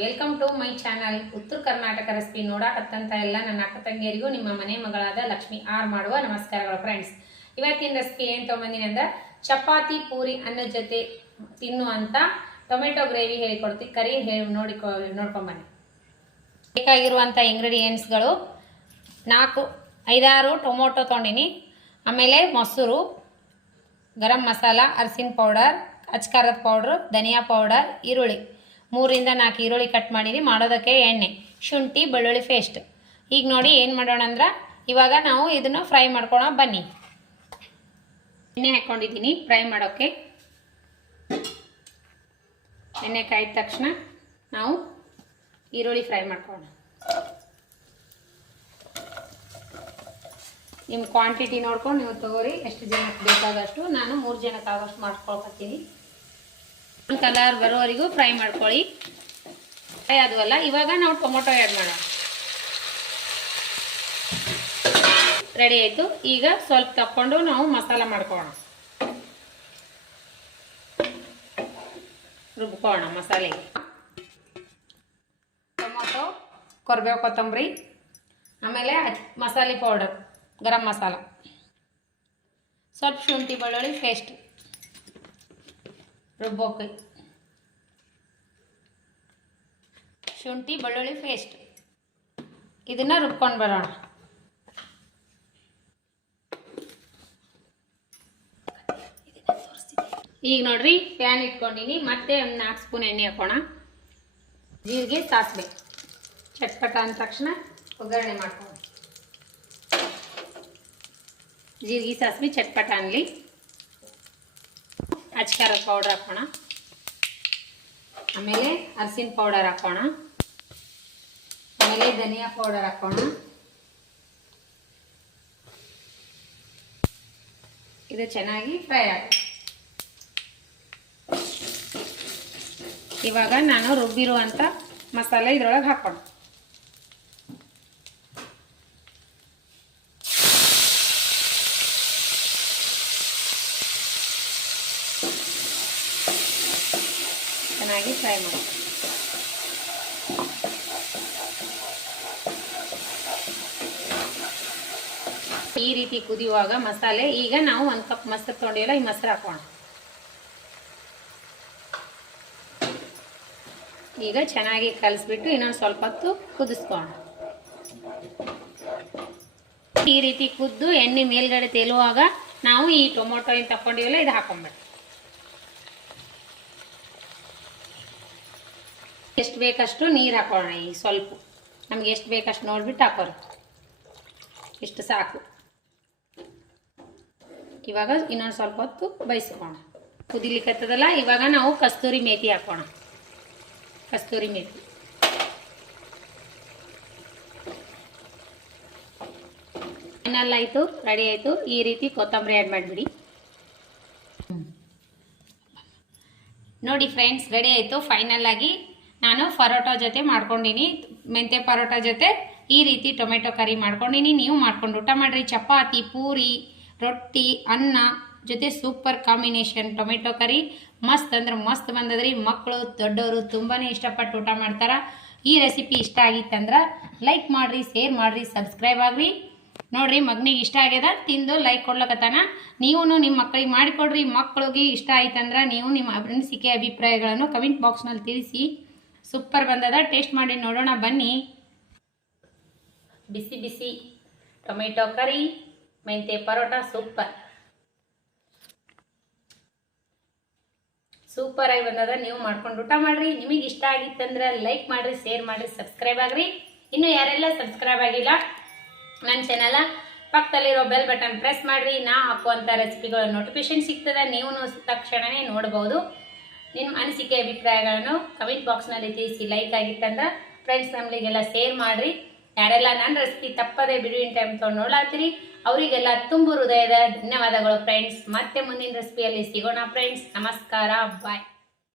Welcome to my channel. ಉತ್ತರ Karnataka recipe ನೋಡಾಕತ್ತಂತ ಎಲ್ಲ ನನ್ನ ಅಕ್ಕ ತಂಗಿಯರಿಗೂ ನಿಮ್ಮ ಮನೆ ಮಗಳಾದ ಲಕ್ಷ್ಮಿ ಆರ್ ಮಾಡುವ ನಮಸ್ಕಾರಗಳು ಫ್ರೆಂಡ್ಸ್. ಇವತ್ತಿನ ರೆಸಿಪಿ ಏನು ತೊಗೊಂಬಂದಿನಿ ಅಂದ್ರೆ ಚಪಾತಿ ಪೂರಿ ಅನ್ನದ ಜೊತೆ ತಿನ್ನುವಂಥ ಟೊಮೆಟೊ ಗ್ರೇವಿ ಹೇಳಿಕೊಡ್ತೀವಿ. ಕರಿ ನೋಡ್ಕೊಂಬನ್ನಿ. ಬೇಕಾಗಿರುವಂಥ ಇಂಗ್ರೀಡಿಯೆಂಟ್ಸ್ಗಳು 4-5 ಟೊಮೊಟೊ ತೊಗೊಂಡಿನಿ, ಆಮೇಲೆ ಮೊಸರು, ಗರಂ ಮಸಾಲ, ಅರಿಶಿನ ಪೌಡರ್, ಅಚ್ಕಾರದ ಪೌಡ್ರು, ಧನಿಯಾ ಪೌಡರ್, ಈರುಳ್ಳಿ 3-4 ಈರುಳ್ಳಿ ಕಟ್ ಮಾಡೀನಿ. ಮಾಡೋದಕ್ಕೆ ಎಣ್ಣೆ, ಶುಂಠಿ, ಬೆಳ್ಳುಳ್ಳಿ ಪೇಸ್ಟ್. ಈಗ ನೋಡಿ ಏನು ಮಾಡೋಣ ಅಂದ್ರೆ ಇವಾಗ ನಾವು ಇದನ್ನು ಫ್ರೈ ಮಾಡ್ಕೊಳ್ಳೋಣ ಬನ್ನಿ. ಎಣ್ಣೆ ಹಾಕ್ಕೊಂಡಿದ್ದೀನಿ ಫ್ರೈ ಮಾಡೋಕ್ಕೆ. ಎಣ್ಣೆ ಕಾಯ್ದ ತಕ್ಷಣ ನಾವು ಈರುಳ್ಳಿ ಫ್ರೈ ಮಾಡ್ಕೊಳ್ಳೋಣ. ನಿಮ್ಮ ಕ್ವಾಂಟಿಟಿ ನೋಡ್ಕೊಂಡು ನೀವು ತಗೋರಿ, ಎಷ್ಟು ಜನಕ್ಕೆ ಬೇಕಾದಷ್ಟು. ನಾನು 3 ಜನಕ್ಕೆ ಆಗೋಷ್ಟು ಮಾಡ್ಕೊಳ್ತೀನಿ. ಕಲರ್ ಬರೋವರೆಗೂ ಫ್ರೈ ಮಾಡ್ಕೊಳ್ಳಿ. ಫ್ರೈ ಆದವಲ್ಲ, ಇವಾಗ ನಾವು ಟೊಮೊಟೊ ಆ್ಯಡ್ ಮಾಡೋಣ. ರೆಡಿ ಆಯಿತು. ಈಗ ಸ್ವಲ್ಪ ತಕ್ಕೊಂಡು ನಾವು ಮಸಾಲ ಮಾಡ್ಕೊಳ್ಳೋಣ, ರುಬ್ಕೊಳ್ಳೋಣ ಮಸಾಲೆಗೆ. ಟೊಮೊಟೊ, ಕರಿಬೇವು, ಕೊತ್ತಂಬರಿ, ಆಮೇಲೆ ಮಸಾಲೆ ಪೌಡರ್, ಗರಂ ಮಸಾಲ, ಸ್ವಲ್ಪ ಶುಂಠಿ ಬೆಳ್ಳುಳ್ಳಿ ಪೇಸ್ಟ್ ರುಬ್ಬೋಕೆ. ಶುಂಠಿ ಬೆಳ್ಳುಳ್ಳಿ ಪೇಸ್ಟ್ ಇದನ್ನ ರುಬ್ಕೊಂಡು ಬರೋಣ. ಈಗ ನೋಡ್ರಿ ಪ್ಯಾನ್ ಇಟ್ಕೊಂಡಿನಿ. ಮತ್ತೆ ಒಂದು 4 ಸ್ಪೂನ್ ಎಣ್ಣೆ ಹಾಕೋಣ. ಜೀರಿಗೆ, ಸಾಸಿವೆ ಚಟ್ಪಟ ಅಂದ ತಕ್ಷಣ ಒಗ್ಗರಣೆ ಮಾಡ್ಕೊಳ್ಳೋಣ. ಜೀರಿಗೆ ಸಾಸಿವೆ ಚಟ್ಪಟ ಅನ್ನಲಿ. ಅಚ್ಕಾರದ ಪೌಡರ್ ಹಾಕೋಣ, ಆಮೇಲೆ ಅರಿಶಿನ ಪೌಡರ್ ಹಾಕೋಣ, ಆಮೇಲೆ ಧನಿಯಾ ಪೌಡರ್ ಹಾಕೋಣ. ಇದು ಚೆನ್ನಾಗಿ ಫ್ರೈ ಆಗುತ್ತೆ. ಇವಾಗ ನಾನು ರುಬ್ಬಿರುವಂಥ ಮಸಾಲೆ ಇದರೊಳಗೆ ಹಾಕೋಣ. ಚೆನ್ನಾಗಿ ಫ್ರೈ ಮಾಡಿ. ಈ ರೀತಿ ಕುದಿಯುವಾಗ ಮಸಾಲೆ, ಈಗ ನಾವು 1 ಕಪ್ ಮೊಸರು ತೊಗೊಂಡಿವಲ್ಲ, ಈ ಮೊಸರು ಹಾಕೋಣ. ಈಗ ಚೆನ್ನಾಗಿ ಕಲಿಸ್ಬಿಟ್ಟು ಇನ್ನೊಂದು ಸ್ವಲ್ಪ ಹೊತ್ತು ಕುದಿಸ್ಕೋಣ. ಈ ರೀತಿ ಕುದ್ದು ಎಣ್ಣೆ ಮೇಲ್ಗಡೆ ತೇಲುವಾಗ ನಾವು ಈ ಟೊಮೊಟೊ ಏನು ತಗೊಂಡಿವಲ್ಲ ಇದು ಹಾಕೊಂಡ್ಬಿಟ್ಟು ಎಷ್ಟು ಬೇಕಷ್ಟು ನೀರು ಹಾಕೋಣ. ಈ ಸ್ವಲ್ಪ ನಮ್ಗೆ ಎಷ್ಟು ಬೇಕಷ್ಟು ನೋಡ್ಬಿಟ್ಟು ಹಾಕೋರು. ಇಷ್ಟು ಸಾಕು. ಇವಾಗ ಇನ್ನೊಂದು ಸ್ವಲ್ಪ ಹೊತ್ತು ಬೈಸ್ಕೋಣ. ಕುದಿಲಿಕ್ಕತ್ತದಲ್ಲ, ಇವಾಗ ನಾವು ಕಸ್ತೂರಿ ಮೇಥಿ ಹಾಕೋಣ. ಕಸ್ತೂರಿ ಮೇಥಿ ಫೈನಲ್ ಆಯಿತು, ರೆಡಿ ಆಯಿತು. ಈ ರೀತಿ ಕೊತ್ತಂಬರಿ ಆ್ಯಡ್ ಮಾಡಿಬಿಡಿ. ನೋಡಿ ಫ್ರೆಂಡ್ಸ್, ರೆಡಿ ಆಯಿತು. ಫೈನಲ್ ಆಗಿ ನಾನು ಪರೋಟ ಜೊತೆ ಮಾಡ್ಕೊಂಡಿನಿ, ಮೆಂತೆ ಪರೋಟ ಜೊತೆ ಈ ರೀತಿ ಟೊಮೆಟೊ ಕರಿ ಮಾಡ್ಕೊಂಡಿನಿ. ನೀವು ಮಾಡ್ಕೊಂಡು ಊಟ ಮಾಡಿರಿ. ಚಪಾತಿ, ಪೂರಿ, ರೊಟ್ಟಿ, ಅನ್ನ ಜೊತೆ ಸೂಪರ್ ಕಾಂಬಿನೇಷನ್ ಟೊಮೆಟೊ ಕರಿ. ಮಸ್ತ್ ಅಂದ್ರೆ ಮಸ್ತ್ ಬಂದದ್ರಿ. ಮಕ್ಕಳು ದೊಡ್ಡವರು ತುಂಬಾ ಇಷ್ಟಪಟ್ಟು ಊಟ ಮಾಡ್ತಾರೆ. ಈ ರೆಸಿಪಿ ಇಷ್ಟ ಆಗಿತ್ತಂದ್ರೆ ಲೈಕ್ ಮಾಡಿರಿ, ಶೇರ್ ಮಾಡಿರಿ, ಸಬ್ಸ್ಕ್ರೈಬ್ ಆಗ್ರಿ. ನೋಡ್ರಿ, ಮಗನಿಗೆ ಇಷ್ಟ ಆಗ್ಯದ, ತಿಂದು ಲೈಕ್ ಕೊಡ್ಲಕತ್ತಾನ. ನೀವು ನಿಮ್ಮ ಮಕ್ಕಳಿಗೆ ಮಾಡಿಕೊಡ್ರಿ. ಮಕ್ಕಳಿಗೆ ಇಷ್ಟ ಆಯ್ತಂದ್ರೆ ನೀವು ನಿಮ್ಮ ಅನಿಸಿಕೆ ಅಭಿಪ್ರಾಯಗಳನ್ನು ಕಮೆಂಟ್ ಬಾಕ್ಸ್ನಲ್ಲಿ ತಿಳಿಸಿ. ಸೂಪರ್ ಬಂದದ, ಟೇಸ್ಟ್ ಮಾಡಿ ನೋಡೋಣ ಬನ್ನಿ. ಬಿಸಿ ಬಿಸಿ ಟೊಮೆಟೊ ಕರಿ, ಮೆಂತೆ ಪರೋಟ ಸೂಪರ್ ಆಗಿ ಬಂದದ. ನೀವು ಮಾಡ್ಕೊಂಡು ಊಟ ಮಾಡ್ರಿ. ನಿಮಗೆ ಇಷ್ಟ ಆಗಿತ್ತಂದ್ರೆ ಲೈಕ್ ಮಾಡ್ರಿ, ಶೇರ್ ಮಾಡ್ರಿ, ಸಬ್ಸ್ಕ್ರೈಬ್ ಆಗ್ರಿ. ಇನ್ನು ಯಾರೆಲ್ಲ ಸಬ್ಸ್ಕ್ರೈಬ್ ಆಗಿಲ್ಲ ನನ್ನ ಚಾನಲ್ ಪಕ್ಕದಲ್ಲಿರೋ ಬೆಲ್ ಬಟನ್ ಪ್ರೆಸ್ ಮಾಡ್ರಿ. ನಾ ಹಾಕುವಂಥ ರೆಸಿಪಿಗಳ ನೋಟಿಫಿಕೇಶನ್ ಸಿಗ್ತದೆ, ನೀವು ತಕ್ಷಣವೇ ನೋಡ್ಬೋದು. ನಿಮ್ಮ ಅನಿಸಿಕೆ ಅಭಿಪ್ರಾಯಗಳನ್ನು ಕಮೆಂಟ್ ಬಾಕ್ಸ್ನಲ್ಲಿ ತಿಳಿಸಿ. ಲೈಕ್ ಆಗಿತ್ತಂದ್ರೆ ಫ್ರೆಂಡ್ಸ್ ಫ್ಯಾಮಿಲಿಗೆಲ್ಲ ಶೇರ್ ಮಾಡಿರಿ. ಯಾರೆಲ್ಲ ನನ್ನ ರೆಸಿಪಿ ತಪ್ಪದೇ ಬಿಡುವಿನ ಟೈಮ್ ತೊಗೊಂಡು ನೋಡ್ಲಾತ್ತೀರಿ ಅವರಿಗೆಲ್ಲ ತುಂಬ ಹೃದಯದ ಧನ್ಯವಾದಗಳು ಫ್ರೆಂಡ್ಸ್. ಮತ್ತೆ ಮುಂದಿನ ರೆಸಿಪಿಯಲ್ಲಿ ಸಿಗೋಣ ಫ್ರೆಂಡ್ಸ್. ನಮಸ್ಕಾರ, ಬಾಯ್.